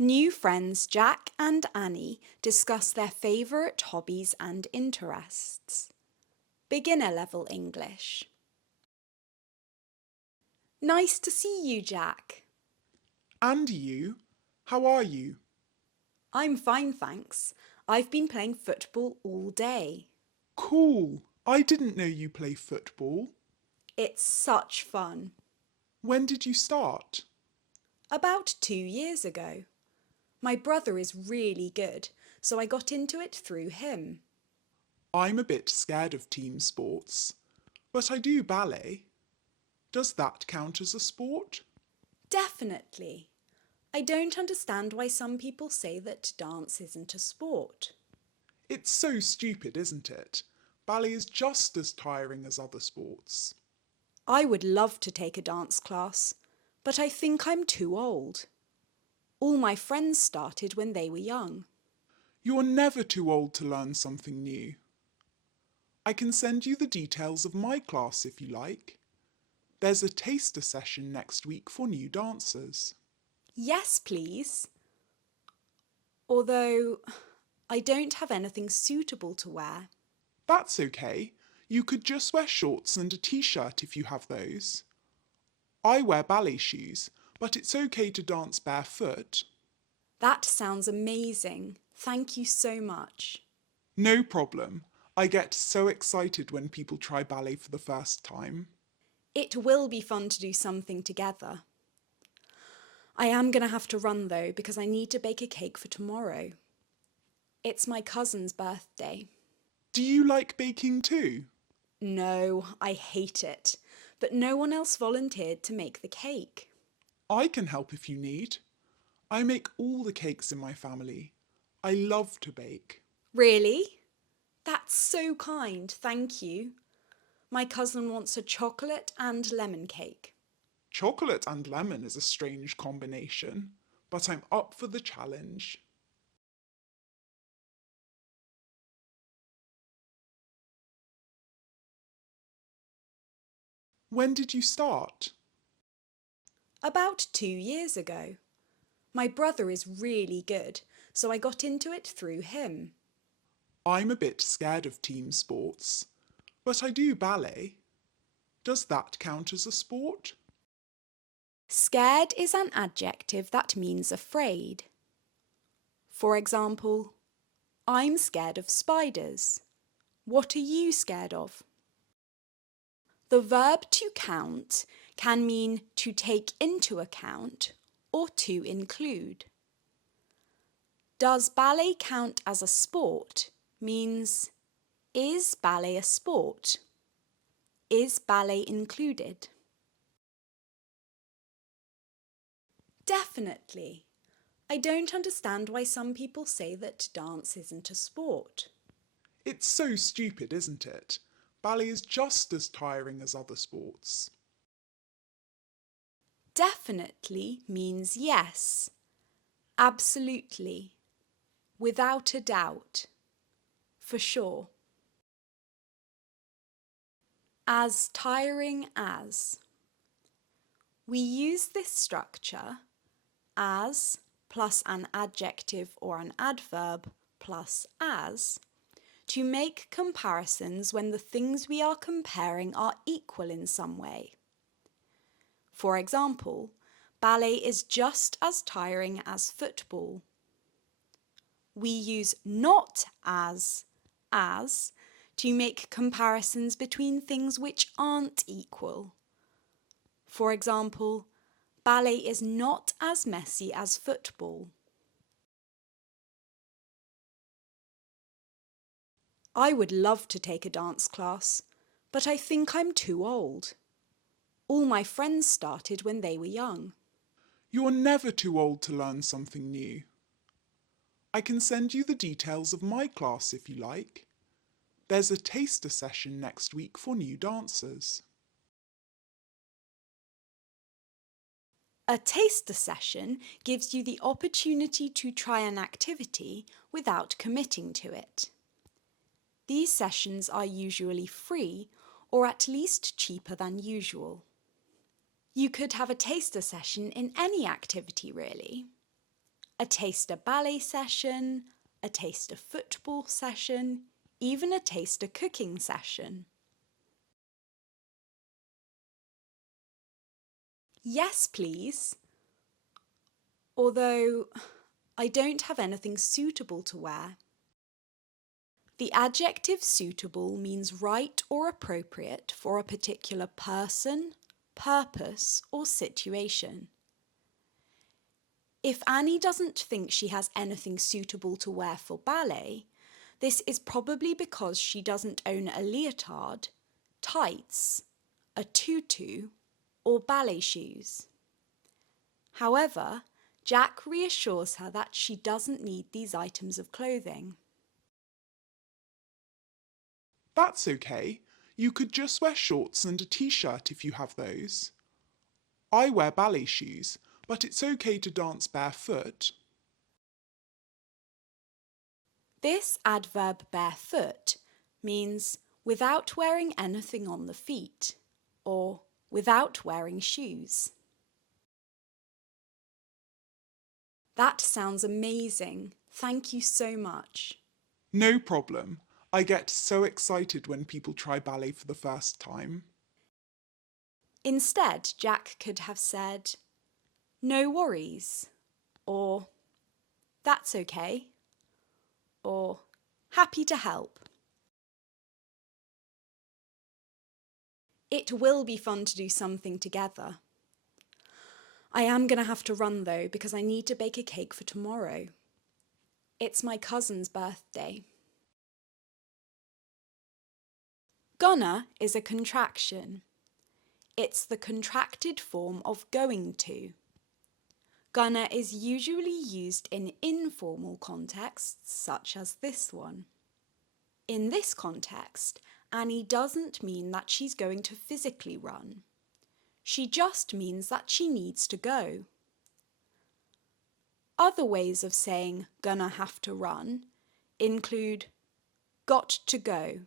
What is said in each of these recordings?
New friends Jack and Annie discuss their favourite hobbies and interests. Beginner level English. Nice to see you, Jack. And you? How are you? I'm fine, thanks. I've been playing football all day. Cool. I didn't know you play football. It's such fun. When did you start? About 2 years ago. My brother is really good, so I got into it through him. I'm a bit scared of team sports, but I do ballet. Does that count as a sport? Definitely. I don't understand why some people say that dance isn't a sport. It's so stupid, isn't it? Ballet is just as tiring as other sports. I would love to take a dance class, but I think I'm too old. All my friends started when they were young. You're never too old to learn something new. I can send you the details of my class if you like. There's a taster session next week for new dancers. Yes, please. Although I don't have anything suitable to wear. That's okay. You could just wear shorts and a t-shirt if you have those. I wear ballet shoes, but it's okay to dance barefoot. That sounds amazing. Thank you so much. No problem. I get so excited when people try ballet for the first time. It will be fun to do something together. I am going to have to run though because I need to bake a cake for tomorrow. It's my cousin's birthday. Do you like baking too? No, I hate it, but no one else volunteered to make the cake. I can help if you need. I make all the cakes in my family. I love to bake. Really? That's so kind, thank you. My cousin wants a chocolate and lemon cake. Chocolate and lemon is a strange combination, but I'm up for the challenge. When did you start? About 2 years ago. My brother is really good, so I got into it through him. I'm a bit scared of team sports, but I do ballet. Does that count as a sport? Scared is an adjective that means afraid. For example, I'm scared of spiders. What are you scared of? The verb to count can mean to take into account or to include. Does ballet count as a sport means, is ballet a sport? Is ballet included? Definitely. I don't understand why some people say that dance isn't a sport. It's so stupid, isn't it? Ballet is just as tiring as other sports. Definitely means yes. Absolutely. Without a doubt. For sure. As tiring as. We use this structure as plus an adjective or an adverb plus as to make comparisons when the things we are comparing are equal in some way. For example, ballet is just as tiring as football. We use not as to make comparisons between things which aren't equal. For example, ballet is not as messy as football. I would love to take a dance class, but I think I'm too old. All my friends started when they were young. You're never too old to learn something new. I can send you the details of my class if you like. There's a taster session next week for new dancers. A taster session gives you the opportunity to try an activity without committing to it. These sessions are usually free or at least cheaper than usual. You could have a taster session in any activity, really. a taster ballet session, a taster football session, even a taster cooking session. Yes, please. Although I don't have anything suitable to wear. The adjective suitable means right or appropriate for a particular person, purpose, or situation. If Annie doesn't think she has anything suitable to wear for ballet, this is probably because she doesn't own a leotard, tights, a tutu, or ballet shoes. However, Jack reassures her that she doesn't need these items of clothing. That's okay. You could just wear shorts and a t-shirt if you have those. I wear ballet shoes, but it's okay to dance barefoot. This adverb barefoot means without wearing anything on the feet, or without wearing shoes. That sounds amazing. Thank you so much. No problem. I get so excited when people try ballet for the first time. Instead, Jack could have said, "No worries," or "That's okay," or "Happy to help." It will be fun to do something together. I am going to have to run though because I need to bake a cake for tomorrow. It's my cousin's birthday. Gonna is a contraction. It's the contracted form of going to. Gonna is usually used in informal contexts such as this one. In this context, Annie doesn't mean that she's going to physically run. She just means that she needs to go. Other ways of saying gonna have to run include got to go,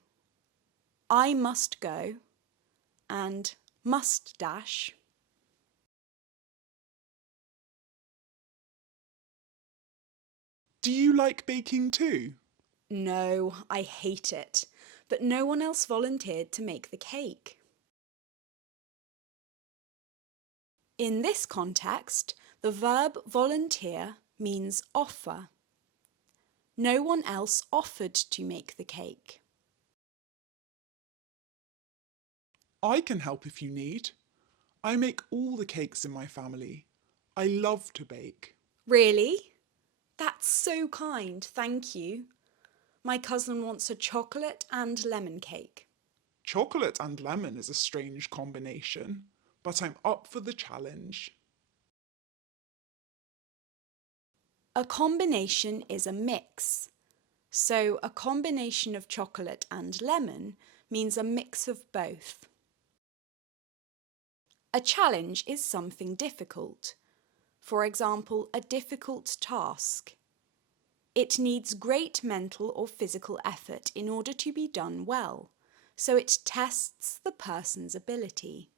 I must go, and must dash. Do you like baking too? No, I hate it, but no one else volunteered to make the cake. In this context, the verb volunteer means offer. No one else offered to make the cake. I can help if you need. I make all the cakes in my family. I love to bake. Really? That's so kind, thank you. My cousin wants a chocolate and lemon cake. Chocolate and lemon is a strange combination, but I'm up for the challenge. A combination is a mix. So a combination of chocolate and lemon means a mix of both. A challenge is something difficult. For example, a difficult task. It needs great mental or physical effort in order to be done well, so it tests the person's ability.